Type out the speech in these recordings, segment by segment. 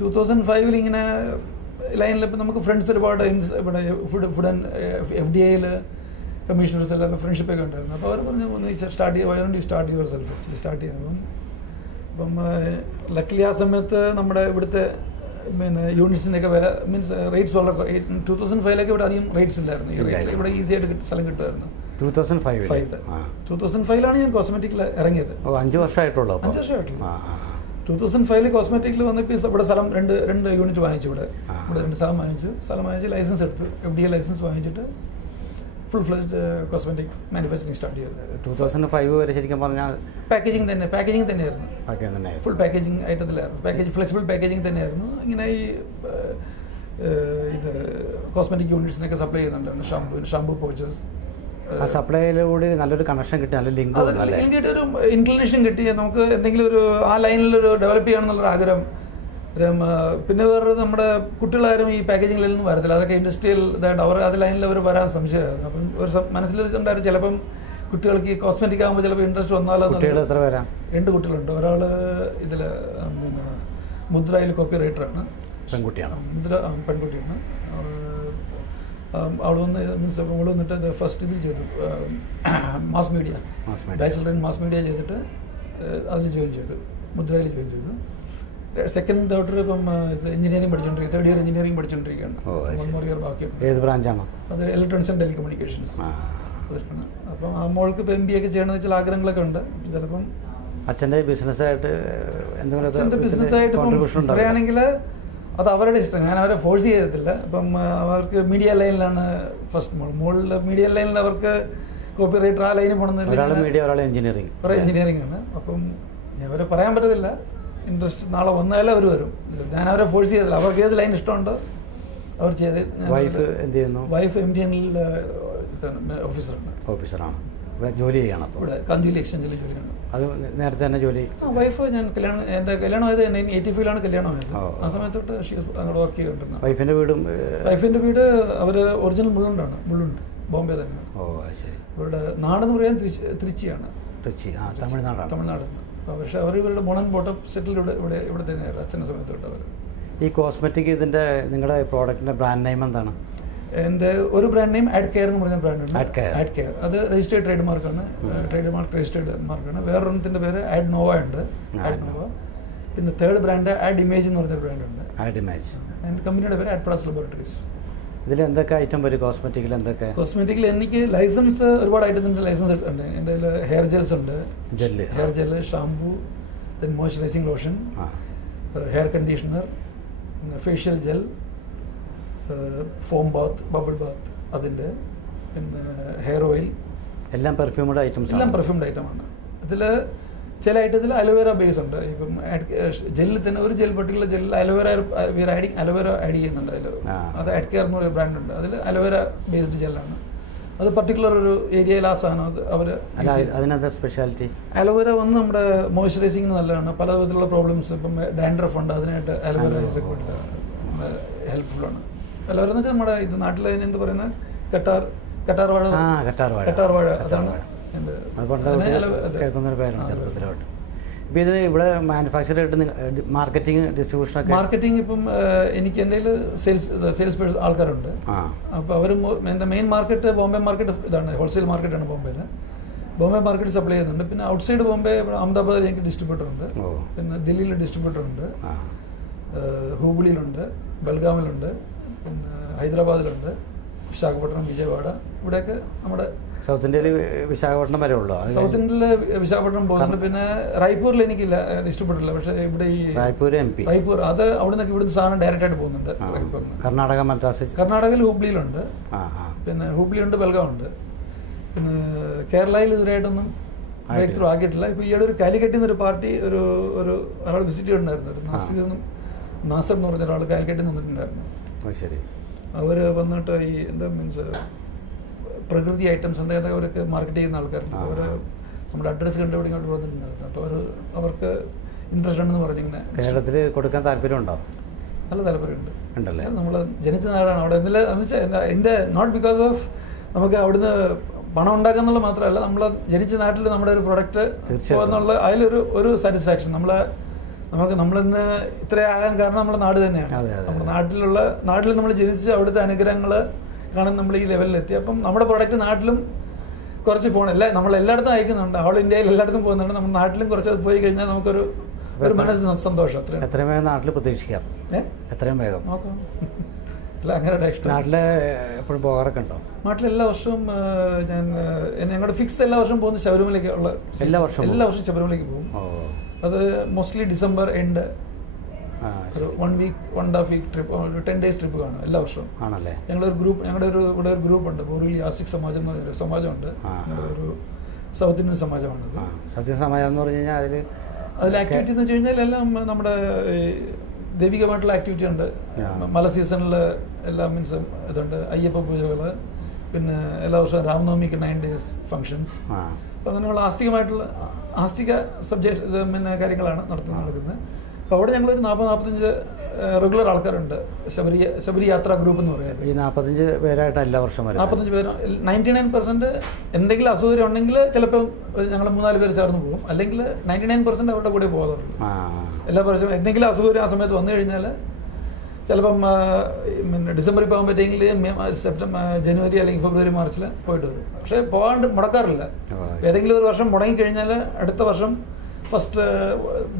2005 ഇങ്ങനെ ലൈനിൽ ഇപ്പം നമുക്ക് ഫ്രണ്ട്സ് ഒരുപാട് ഇവിടെ ഫുഡ് ആൻഡ് FDA കമ്മീഷണേഴ്സ് എല്ലാവരും ഫ്രണ്ട്ഷിപ്പൊക്കെ ഉണ്ടായിരുന്നു. അപ്പോൾ അവർ പറഞ്ഞു സ്റ്റാർട്ട് യുവർ സെൽഫ് സ്റ്റാർട്ട് ചെയ്യാം. അപ്പം ലക്കിലി ആ സമയത്ത് നമ്മുടെ ഇവിടുത്തെ പിന്നെ യൂണിറ്റ്സിൻ്റെയൊക്കെ വില മീൻസ് റേറ്റ്സ് വളരെ 2005 ഇവിടെ അധികം റേറ്റ്സ് ഇല്ലായിരുന്നു. ഇവിടെ ഈസി ആയിട്ട് സ്ഥലം കിട്ടുമായിരുന്നു. 2005 ഞാൻ കോസ്മെറ്റിക്കിൽ ഇറങ്ങിയത്. 5 വർഷമായിട്ടുള്ളൂ. 2005 കോസ്മെറ്റിക്കിൽ വന്നപ്പോൾ ഇവിടെ സ്ഥലം രണ്ട് യൂണിറ്റ് വാങ്ങിച്ചു. ഇവിടെ 2 സ്ഥലം വാങ്ങിച്ച് ലൈസൻസ് എടുത്തു. FDA ലൈസൻസ് വാങ്ങിച്ചിട്ട് full fledged cosmetic manufacturing start ചെയ്തത്. 2005 വരെ ശരിക്കും പറഞ്ഞാൽ പാക്കേജിങ് തന്നെയായിരുന്നു. ഫുൾ പാക്കേജിങ് ഐറ്റത്തിലായിരുന്നു. ഫ്ലെക്സിബിൾ പാക്കേജിങ് തന്നെയായിരുന്നു. ഇങ്ങനെ ഈ ഇത് കോസ്മെറ്റിക് യൂണിറ്റ്സിനൊക്കെ സപ്ലൈ ചെയ്യുന്നുണ്ടായിരുന്നു. Shampoo pouches. ആ സപ്ലൈയിലൂടെ നല്ലൊരു കണക്ഷൻ കിട്ടി, നല്ല ലിങ്ക് കിട്ടി, ഒരു ഇൻക്ലിനേഷൻ കിട്ടി. നമുക്ക് എന്തെങ്കിലും ഒരു ആ ലൈനിലൊരു ഡെവലപ്പ് ചെയ്യണമെന്നുള്ളൊരു ആഗ്രഹം. പിന്നെ വേറൊരു നമ്മുടെ കുട്ടികളാരും ഈ പാക്കേജിംഗ് ലൈനിൽ വരത്തില്ല. അതൊക്കെ ഇൻഡസ്ട്രിയൽ ഇതായിട്ട് അവർ അത് ലൈനിൽ അവർ വരാൻ സംശയമായിരുന്നു. അപ്പം ഒരു മനസ്സിലുണ്ടായിരുന്നു ചിലപ്പം കുട്ടികൾക്ക് ഈ കോസ്മെറ്റിക് ആകുമ്പോൾ ചിലപ്പോൾ ഇൻട്രസ്റ്റ് വന്നാലോ. 2 കുട്ടികളുണ്ട്. ഒരാൾ ഇതിൽ പിന്നെ മുദ്രയിൽ കോപ്പി റൈറ്ററാണ്, പെൺകുട്ടിയാണ്. പെൺകുട്ടിയാണ്. അവൾ വന്നിട്ട് ഫസ്റ്റ് ഇത് ചെയ്തു, mass media, bachelor in mass media ചെയ്തിട്ട് അതിൽ ജോയിൻ ചെയ്തു, മുദ്രയിൽ ജോയിൻ ചെയ്തു. സെക്കൻഡ് ഡോട്ടർ ഇപ്പം എഞ്ചിനീയറിംഗ് പഠിച്ചുകൊണ്ടിരിക്കുക, 3rd ഇയർ എഞ്ചിനീയറിംഗ് പഠിച്ചുകൊണ്ടിരിക്കുകയാണ്. 1 more year ബാക്കിയുണ്ട്. ഏത് ബ്രാഞ്ചാണോ? അത് ഇലക്ട്രോണിക്സ് ആൻഡ് ടെലികമ്മ്യൂണിക്കേഷൻസ്. അതൊക്കെയാണ്. അപ്പം ആ മോൾക്ക് ഇപ്പോൾ MBA ഒക്കെ ചെയ്യണമെന്ന് വെച്ചാൽ ആഗ്രഹങ്ങളൊക്കെ ഉണ്ട്. ചിലപ്പം അച്ഛൻ്റെ ബിസിനസ്സായിട്ട് ബിസിനസ്സായിട്ട് പറയുകയാണെങ്കിൽ അത് അവരുടെ ഇഷ്ടം. ഞാൻ അവരെ ഫോഴ്സ് ചെയ്തിട്ടില്ല. അപ്പം അവർക്ക് മീഡിയ ലൈനിലാണ് ഫസ്റ്റ് മോളിൽ മീഡിയ ലൈനിൽ അവർക്ക് കോപ്പി റൈറ്റർ ആ ലൈനിൽ പോകണമെന്നില്ല. എഞ്ചിനീയറിംഗ് ആണ്. അപ്പം അവരെ പറയാൻ പറ്റത്തില്ല. ഇൻട്രസ്റ്റ് നാളെ വന്നാലും അവർ വരും. ഞാൻ അവരെ ഫോഴ്സ് ചെയ്തില്ല. അവർക്ക് ഏത് ലൈൻ ഇഷ്ടമുണ്ടോ അവർ ചെയ്ത്. വൈഫ് എന്ത് ചെയ്യുന്നു? വൈഫ് MTNL ഓഫീസറാണ്. ജോലി ചെയ്യണം. അപ്പോൾ ഇവിടെ കാന്തിയിൽ എക്സ്ചേഞ്ചിൽ ജോലിയാണ്. അത് നേരത്തെ തന്നെ ജോലി. വൈഫ് ഞാൻ എൻ്റെ കല്യാണം ആയത് 1985 കല്യാണം ആയത്. ആ സമയത്ത് തൊട്ട് അങ്ങോട്ട് വർക്ക് ചെയ്തുകൊണ്ടിരുന്നത്. വൈഫിൻ്റെ വീട് അവർ ഒറിജിനൽ മുള്ളുണ്ട്, ബോംബെ തന്നെയാണ്. ശരി. ഇവരുടെ നാടെന്ന് പറയാൻ തിരുച്ചിയാണ്. തമിഴ്നാട്. പക്ഷെ അവർ ഇവരുടെ ബോൺ ബോട്ടം സെറ്റിൽ ഇവിടെ തന്നെയായിരുന്നു അച്ഛൻ്റെ സമയത്ത് തൊട്ട്. അവർ ഈ കോസ്മെറ്റിക് ഇതിൻ്റെ നിങ്ങളുടെ പ്രോഡക്റ്റിൻ്റെ ബ്രാൻഡ് നെയിം എന്താണ്? എൻ്റെ ഒരു ബ്രാൻഡ് നെയിം ആഡ് കെയർ എന്ന് പറഞ്ഞ ബ്രാൻഡുണ്ട്. ആഡ് കെയർ അത് രജിസ്റ്റേർഡ് ട്രേഡ് മാർക്കാണ്. രജിസ്റ്റേർഡ് മാർക്കാണ്. വേറൊരെണ്ണത്തിൻ്റെ പേര് ആഡ് നോവ ഉണ്ട്. Add nova. പിന്നെ 3rd ബ്രാൻഡ് ആഡ് ഇമേജ് എന്ന് പറഞ്ഞ ബ്രാൻഡുണ്ട്. Add image. ആൻഡ് കമ്പനിയുടെ പേര് ആഡ് പ്ലസ് ലബോറട്ടറീസ്. ഇതിൽ എന്തൊക്കെ ഐറ്റം വരും കോസ്മെറ്റിക്കിൽ? കോസ്മെറ്റിക്കിൽ എനിക്ക് ലൈസൻസ് ഒരുപാട് ഐറ്റത്തിൻ്റെ ലൈസൻസ് ഉണ്ട്. എൻ്റെ കയ്യിൽ ഹെയർ ജെൽസ് ഉണ്ട്. Hair gel, shampoo, then moisturising lotion, hair conditioner, പിന്നെ facial gel, foam bath, bubble bath അതിൻ്റെ, പിന്നെ ഹെയർ ഓയിൽ. എല്ലാം പെർഫ്യൂംഡ് ഐറ്റംസ്. എല്ലാം പെർഫ്യൂംഡ് ഐറ്റമാണ്. ഇതിൽ ചില ഐറ്റത്തിൽ അലോവേര ബേസ് ഉണ്ട്. ഇപ്പം ജെല്ലിൽ തന്നെ ഒരു ജെൽ പെർട്ടിക്കുലർ ജെല്ലിൽ അലോവേര ആഡ് ചെയ്യുന്നുണ്ട്. അതിൽ അത് ആഡ് കെയർ എന്ന് പറയുന്ന ബ്രാൻഡ് ഉണ്ട്. അതിൽ അലോവേര ബേസ്ഡ് ജെല്ലാണ്. അത് പർട്ടിക്കുലർ ഒരു ഏരിയയിൽ ആ സാധനം അത് അവർ. അതിനകത്ത് സ്പെഷ്യാലിറ്റി അലോവേര വന്ന് നമ്മുടെ മോയ്സ്ചറൈസിങ്ങിന് നല്ലതാണ്. പല വിധത്തിലുള്ള പ്രോബ്ലംസ് ഇപ്പം ഡാൻഡ്രഫ് ഉണ്ട്, അതിനായിട്ട് അലോവേര ഹെൽപ്ഫുൾ ആണ്. അലോവേര എന്ന് വെച്ചാൽ നമ്മുടെ ഇത് നാട്ടിൽ എന്ത് പറയുന്നത് കറ്റാർ വാഴ അതാണ് കേൾക്കുന്നൊരു പേരാണ് ചെറുപ്പത്തിലോട്ട്. ഇപ്പം ഇത് ഇവിടെ മാനുഫാക്ചർ ആയിട്ട് മാർക്കറ്റിംഗ് ഇപ്പം എനിക്ക് എൻ്റെ സെയിൽസ് പേഴ്സൺ ആൾക്കാരുണ്ട്. അപ്പോൾ അവർ എൻ്റെ മെയിൻ മാർക്കറ്റ് ബോംബെ മാർക്കറ്റ് ഇതാണ്, ഹോൾസെയിൽ മാർക്കറ്റാണ് ബോംബെയിൽ. ബോംബെ മാർക്കറ്റ് സപ്ലൈ ചെയ്യുന്നുണ്ട്. പിന്നെ ഔട്ട്സൈഡ് ബോംബെ അഹമ്മദാബാദിൽ എനിക്ക് ഡിസ്ട്രിബ്യൂട്ടർ ഉണ്ട്. പിന്നെ ദില്ലിയിൽ ഡിസ്ട്രിബ്യൂട്ടർ ഉണ്ട്, ഹൂബിളിയിലുണ്ട്, ബൽഗാമിലുണ്ട്, പിന്നെ ഹൈദരാബാദിലുണ്ട്, വിശാഖപട്ടണം, വിജയവാഡ, ഇവിടെയൊക്കെ നമ്മുടെ സൗത്ത് ഇന്ത്യയിൽ വിശാഖപട്ടണം വരെ ഉള്ളൂ. സൗത്ത് ഇന്ത്യയിൽ വിശാഖപട്ടണം പോകുന്നുണ്ട്. പിന്നെ റായ്പൂരിൽ എനിക്കില്ല ഡിസ്ട്രിബ്യൂട്ടറില്ല. പക്ഷേ ഇവിടെ ഈ റായ്പൂർ അത് അവിടെ നിന്നൊക്കെ ഇവിടുന്ന് സാധനം ഡയറക്റ്റ് ആയിട്ട് പോകുന്നുണ്ട്. കർണാടക, മദ്രാസ്. കർണാടകയിൽ ഹൂബ്ലിയിലുണ്ട്, പിന്നെ ഹൂബ്ലിയുണ്ട്, ബൽഗാം ഉണ്ട്. പിന്നെ കേരളയിൽ ഇതുവരെയായിട്ടൊന്നും ബ്രേക്ക് ത്രൂ ആക്കിയിട്ടില്ല. ഇപ്പോൾ ഈയിടെ ഒരു കാലിക്കറ്റിൽ നിന്നൊരു പാർട്ടി ഒരാൾ വിസിറ്റ് ചെയ്തിട്ടുണ്ടായിരുന്നു. നാസർ എന്ന് പറഞ്ഞ ഒരാൾ കാലിക്കറ്റിൽ നിന്നിട്ടുണ്ടായിരുന്നു. ശരി. അവർ വന്നിട്ട് ഈ എന്താ മീൻസ് പ്രകൃതി ഐറ്റംസ് എന്തായാലും അവരൊക്കെ മാർക്കറ്റ് ചെയ്യുന്ന ആൾക്കാരുണ്ട്. അവർ നമ്മുടെ അഡ്രസ്സ് കണ്ടുപിടി ഇങ്ങോട്ട് വന്നിട്ടുണ്ടായിരുന്നു. അപ്പോൾ അവർക്ക് ഇൻട്രസ്റ്റ് ഉണ്ടെന്ന് പറഞ്ഞിങ്ങനെ. കേരളത്തിൽ കൊടുക്കാൻ താല്പര്യമുണ്ടോ? നല്ല താല്പര്യമുണ്ട്. നമ്മൾ ജനിച്ച നാടാണ്. അവിടെ എൻ്റെ നോട്ട് ബിക്കോസ് ഓഫ് നമുക്ക് അവിടുന്ന് പണം ഉണ്ടാക്കാന്നുള്ള മാത്രമല്ല, നമ്മൾ ജനിച്ച നാട്ടിൽ നമ്മുടെ ഒരു പ്രൊഡക്റ്റ് എന്നുള്ള അതിലൊരു സാറ്റിസ്ഫാക്ഷൻ. നമുക്ക് നമ്മളിന്ന് ഇത്രയാകാൻ കാരണം നമ്മുടെ നാട് തന്നെയാണ്. നമ്മുടെ നാട്ടിൽ നമ്മൾ ജനിച്ച് അവിടുത്തെ അനുഗ്രഹങ്ങൾ കാണാൻ നമ്മൾ ഈ ലെവലിലെത്തി. അപ്പം നമ്മുടെ പ്രൊഡക്റ്റ് നാട്ടിലും കുറച്ച് പോകണം. നമ്മൾ എല്ലായിടത്തും അയക്കുന്നുണ്ട്, ഓൾ ഇന്ത്യയിൽ എല്ലായിടത്തും പോകുന്നുണ്ട്. നമ്മുടെ നാട്ടിലും കുറച്ച് പോയി കഴിഞ്ഞാൽ നമുക്കൊരു മനസ്സിന് സന്തോഷം. എത്രയും വേഗം നാട്ടിൽ പ്രതീക്ഷിക്കാം. എത്രയും വേഗം നോക്കാം. അല്ല അങ്ങനെ നാട്ടിൽ എപ്പോഴും പോകാറൊക്കെ ഉണ്ടോ? നാട്ടിൽ എല്ലാ വർഷവും ഞങ്ങളുടെ ഫിക്സ് എല്ലാ വർഷവും പോകുന്നത് ശബരിമലയ്ക്ക് ഉള്ള എല്ലാ വർഷവും ശബരിമലയ്ക്ക് പോകും. അത് mostly December end 1 week 1.5 week trip, 10 days trip കാണും എല്ലാ വർഷവും. ആണല്ലേ? ഞങ്ങളുടെ ഒരു ഗ്രൂപ്പ് ഉണ്ട്, ബോറിലി ആസിക് സമാജം എന്ന് പറഞ്ഞൊരു സമാജമുണ്ട്. ഒരു സൗത്ത് ഇന്ത്യൻ സമാജമാണ്. സത്യ സമാജം എന്ന് പറഞ്ഞു കഴിഞ്ഞാൽ അതിൽ ആക്ടിവിറ്റി എന്ന് വെച്ച് കഴിഞ്ഞാൽ എല്ലാം നമ്മുടെ ദൈവികമായിട്ടുള്ള ആക്ടിവിറ്റി ഉണ്ട്. മല സീസണിൽ എല്ലാ മീൻസ് ഇതുണ്ട്, അയ്യപ്പ പൂജകൾ, പിന്നെ എല്ലാ വർഷവും രാമനവമിക്ക് 9 days ഫങ്ഷൻസ്. അപ്പോൾ അങ്ങനെയുള്ള ആസ്തിക സബ്ജക്ട് പിന്നെ കാര്യങ്ങളാണ് നടക്കുന്നത്. അപ്പോൾ അവിടെ ഞങ്ങളൊരു 40-45 റെഗുലർ ആൾക്കാരുണ്ട്. ശബരി യാത്രാ ഗ്രൂപ്പ് എന്ന് പറയുന്നത്. ഈ 45 പേരായിട്ട് എല്ലാ വർഷം 45 പേര്. 99% എന്തെങ്കിലും അസൗകര്യം ഉണ്ടെങ്കിൽ ചിലപ്പോൾ ഞങ്ങൾ 3-4 പേര് ചേർന്ന് പോകും. അല്ലെങ്കിൽ 99% അവരുടെ കൂടെ പോകാറുണ്ട്. എല്ലാ പ്രാവശ്യവും എന്തെങ്കിലും അസൗകര്യം ആ സമയത്ത് വന്നു കഴിഞ്ഞാൽ ചിലപ്പം പിന്നെ ഡിസംബറിൽ പോകാൻ പറ്റിയെങ്കിൽ ജനുവരി അല്ലെങ്കിൽ ഫെബ്രുവരി മാർച്ചിൽ പോയിട്ട് വരും. പക്ഷേ പോകാണ്ട് മുടക്കാറില്ല. ഏതെങ്കിലും ഒരു വർഷം മുടങ്ങിക്കഴിഞ്ഞാൽ അടുത്ത വർഷം ഫസ്റ്റ്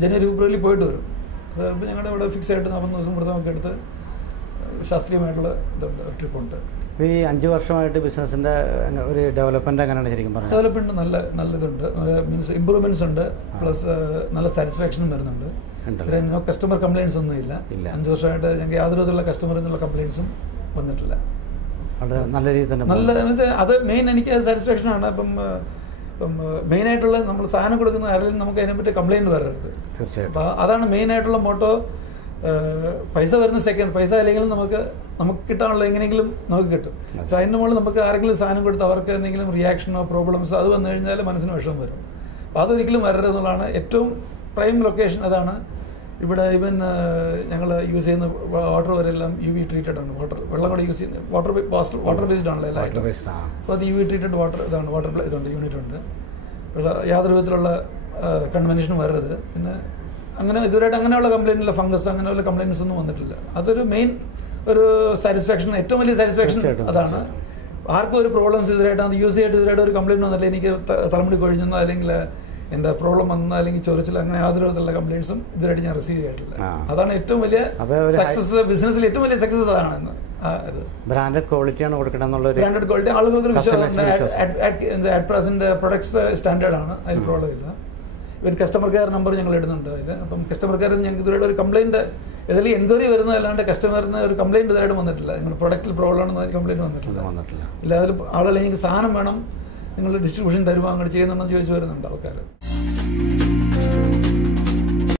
ജനുവരി ഫെബ്രുവരിയിൽ പോയിട്ട് വരും. അത് ഞങ്ങളുടെ ഇവിടെ ഫിക്സ് ആയിട്ട് 40 ദിവസം വ്രതമൊക്കെ എടുത്ത് ശാസ്ത്രീയമായിട്ടുള്ള ഇതുണ്ട്, ട്രിപ്പുണ്ട്. ഈ 5 വർഷമായിട്ട് ബിസിനസിൻ്റെ ഒരു ഡെവലപ്മെൻറ്റ് എങ്ങനെയാണ് ശരിക്കും പറഞ്ഞത്? ഡെവലപ്മെൻറ്റ് നല്ലതുണ്ട്. മീൻസ് ഇമ്പ്രൂവ്മെൻറ്റ്സ് ഉണ്ട്, പ്ലസ് നല്ല സാറ്റിസ്ഫാക്ഷനും വരുന്നുണ്ട്. നോ കസ്റ്റമർ കംപ്ലയിൻസ് ഒന്നും ഇല്ല. 5 വർഷമായിട്ട് ഞങ്ങൾക്ക് യാതൊരു വിധത്തിലുള്ള കസ്റ്റമറിൽ നിന്നുള്ള കംപ്ലയിൻസും വന്നിട്ടില്ല. നല്ല രീതിയിൽ തന്നെ നല്ല മീൻസ് അത് മെയിൻ എനിക്ക് സാറ്റിസ്ഫാക്ഷനാണ്. ഇപ്പം മെയിനായിട്ടുള്ള നമ്മൾ സാധനം കൊടുക്കുന്ന ആരെങ്കിലും നമുക്ക് അതിനെപ്പറ്റി കംപ്ലയിൻറ്റ് വരരുത്. തീർച്ചയായിട്ടും. അപ്പോൾ അതാണ് മെയിനായിട്ടുള്ള മോട്ടോ. പൈസ വരുന്ന സെക്കൻഡ്, പൈസ അല്ലെങ്കിലും നമുക്ക് കിട്ടാനുള്ള എങ്ങനെയെങ്കിലും നമുക്ക് കിട്ടും. പക്ഷേ അതിൻ്റെ മുകളിൽ നമുക്ക് ആരെങ്കിലും സാധനം കൊടുത്ത് അവർക്ക് എന്തെങ്കിലും റിയാക്ഷനോ പ്രോബ്ലംസോ അത് വന്നു കഴിഞ്ഞാൽ മനസ്സിന് വിഷമം വരും. അപ്പോൾ അതൊരിക്കലും വരരുത് എന്നുള്ളതാണ് ഏറ്റവും പ്രൈം ലൊക്കേഷൻ. അതാണ് ഇവിടെ ഈവൻ ഞങ്ങൾ യൂസ് ചെയ്യുന്ന വാട്ടർ വരെല്ലാം UV ട്രീറ്റഡ് ആണ്. വെള്ളം കൂടെ യൂസ് ചെയ്യുന്നത് വാട്ടർ ബേസ്ഡ് ആണല്ലോ എല്ലായിട്ടും. അപ്പോൾ അത് UV ട്രീറ്റഡ് വാട്ടർ ഇതുണ്ട്, യൂണിറ്റ് ഉണ്ട്. യാതൊരു വിധത്തിലുള്ള കൺവെൻഷനും വരരുത്. പിന്നെ അങ്ങനെ ഇതുവരെയായിട്ട് അങ്ങനെയുള്ള കംപ്ലയിൻ്റ് ഇല്ല, ഫംഗസ് അങ്ങനെയുള്ള കംപ്ലയിൻസ് ഒന്നും വന്നിട്ടില്ല. അതൊരു മെയിൻ ഒരു സാറ്റിസ്ഫാക്ഷൻ, ഏറ്റവും വലിയ സാറ്റിസ്ഫാക്ഷൻ അതാണ്. ആർക്കും ഒരു പ്രോബ്ലംസ് ഇതുവരെയായിട്ട് അത് യൂസ് ചെയ്തിട്ട് ഇതുവരെയായിട്ട് ഒരു കംപ്ലയിൻറ്റ് വന്നില്ല. എനിക്ക് തലമുടി കൊഴിഞ്ഞെന്നോ അല്ലെങ്കിൽ എന്താ പ്രോബ്ലം വന്നോ അല്ലെങ്കിൽ ചൊറിച്ചിൽ അങ്ങനെ യാതൊരു വിധത്തിലുള്ള കംപ്ലയിൻസും ഇതുവരെയായിട്ട് ഞാൻ റിസീവ് ചെയ്തിട്ടില്ല. അതാണ് ഏറ്റവും വലിയ സക്സസ്, ബിസിനസ്സിൽ ഏറ്റവും വലിയ സക്സസ് അതാണ്. ബ്രാൻഡഡ് ക്വാളിറ്റിയാണ് കൊടുക്കണം എന്നുള്ളത്. ബ്രാൻഡഡ് ക്വാളിറ്റി ആളുകൾക്ക് അറ്റ് പ്രസന്റ് പ്രൊഡക്ട്സ് സ്റ്റാൻഡേർഡ് ആണ്, അതിൽ പ്രോബ്ലം ഇല്ല. ഇവൻ കസ്റ്റമർ കെയർ നമ്പർ ഞങ്ങൾ ഇടുന്നുണ്ട് അതിൽ. അപ്പം കസ്റ്റമർ കെയറിൽ ഞങ്ങൾക്ക് ഇതുവരെ ഒരു കംപ്ലയിൻറ്റ് ഏതെങ്കിലും എൻക്വയറി വരുന്നതല്ലാണ്ട് കസ്റ്റമറിന് ഒരു കംപ്ലയിൻറ്റ് ഇതുവരെയായിട്ട് വന്നിട്ടില്ല. നിങ്ങൾ പ്രൊഡക്റ്റിൽ പ്രോബ്ലം ആണെന്ന് കംപ്ലയിൻറ്റ് വന്നിട്ടില്ല. ഇല്ല അതിൽ ആളുകൾ എനിക്ക് സാധനം വേണം, നിങ്ങൾ ഡിസ്ട്രിബ്യൂഷൻ തരുമോ അങ്ങോട്ട് ചെയ്യുന്നുണ്ടെന്ന് ചോദിച്ചു വരുന്നുണ്ട് ആൾക്കാർ.